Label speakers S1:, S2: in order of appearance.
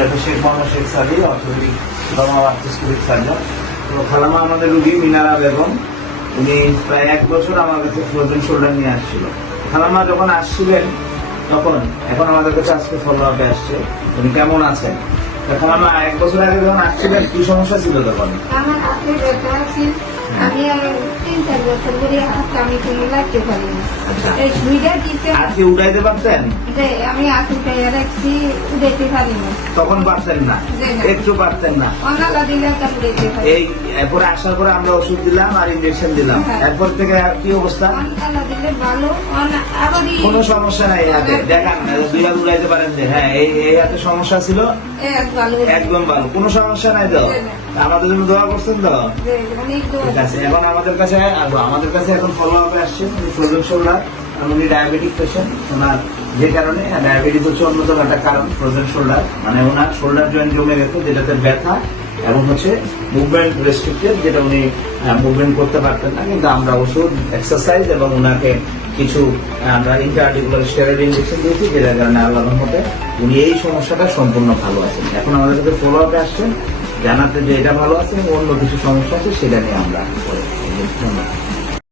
S1: Doctor Sheikh Mohammad Sheikh Sadi তো খালামা আমাদের রুগী, মিনারা বেগম। উনি প্রায় এক বছর আমার কাছে শোল্ডার নিয়ে আসছিল। খালামা যখন আসছিলেন, তখন এখন আমাদের কাছে আজকে আসছে। উনি কেমন আছেন? খালামা এক বছর আগে যখন আসছিলেন, কি সমস্যা ছিল তখন?
S2: আমি আর তিন চার বছর ধরে হাত আমি কোনো লাগতে পারি
S1: আচ্ছা।
S2: এই সুইটা দিতে
S1: আর কি পারতেন
S2: আমি হাত উঠাইয়া রাখছি উঠাইতে পারি
S1: তখন পারতেন না? একটু পারতেন না?
S2: অনালা দিলে তা পারি।
S1: এই এরপরে আসার পরে আমরা ওষুধ দিলাম আর ইঞ্জেকশন দিলাম।
S2: হ্যাঁ।
S1: এরপর থেকে কি অবস্থা?
S2: অনালা দিলে ভালো
S1: কোনো সমস্যা নাই হাতে। দেখান দুই হাত উড়াইতে পারেন যে হ্যাঁ এই এই হাতে সমস্যা ছিল?
S2: এক
S1: একদম ভালো। কোনো সমস্যা নাই তো? আমাদের জন্য দোয়া করছেন তো? ঠিক আছে। এখন আমাদের কাছে আমাদের কাছে এখন ফলো আপে আসছে ফ্রোজেন শোল্ডার উনি ডায়াবেটিক পেশেন্ট ওনার যে কারণে ডায়াবেটিস হচ্ছে অন্যতম একটা কারণ ফ্রোজেন শোল্ডার মানে ওনার শোল্ডার জয়েন্ট জমে গেছে, যেটাতে ব্যথা এবং হচ্ছে মুভমেন্ট রেস্ট্রিক্টেড যেটা উনি মুভমেন্ট করতে পারতেন না, কিন্তু আমরা ওষুধ এক্সারসাইজ এবং ওনাকে কিছু, আমরা ইন্টারডিকুলার স্টেরয়েড ইঞ্জেকশন দিয়েছি, যেটার কারণে আল্লাহর মতে উনি এই সমস্যাটা সম্পূর্ণ ভালো আছেন। এখন আমাদের কাছে ফলো আপে আসছেন জানাতে যে এটা ভালো আছে অন্য কিছু সমস্যা আছে সেটা নিয়ে আমরা ধন্যবাদ।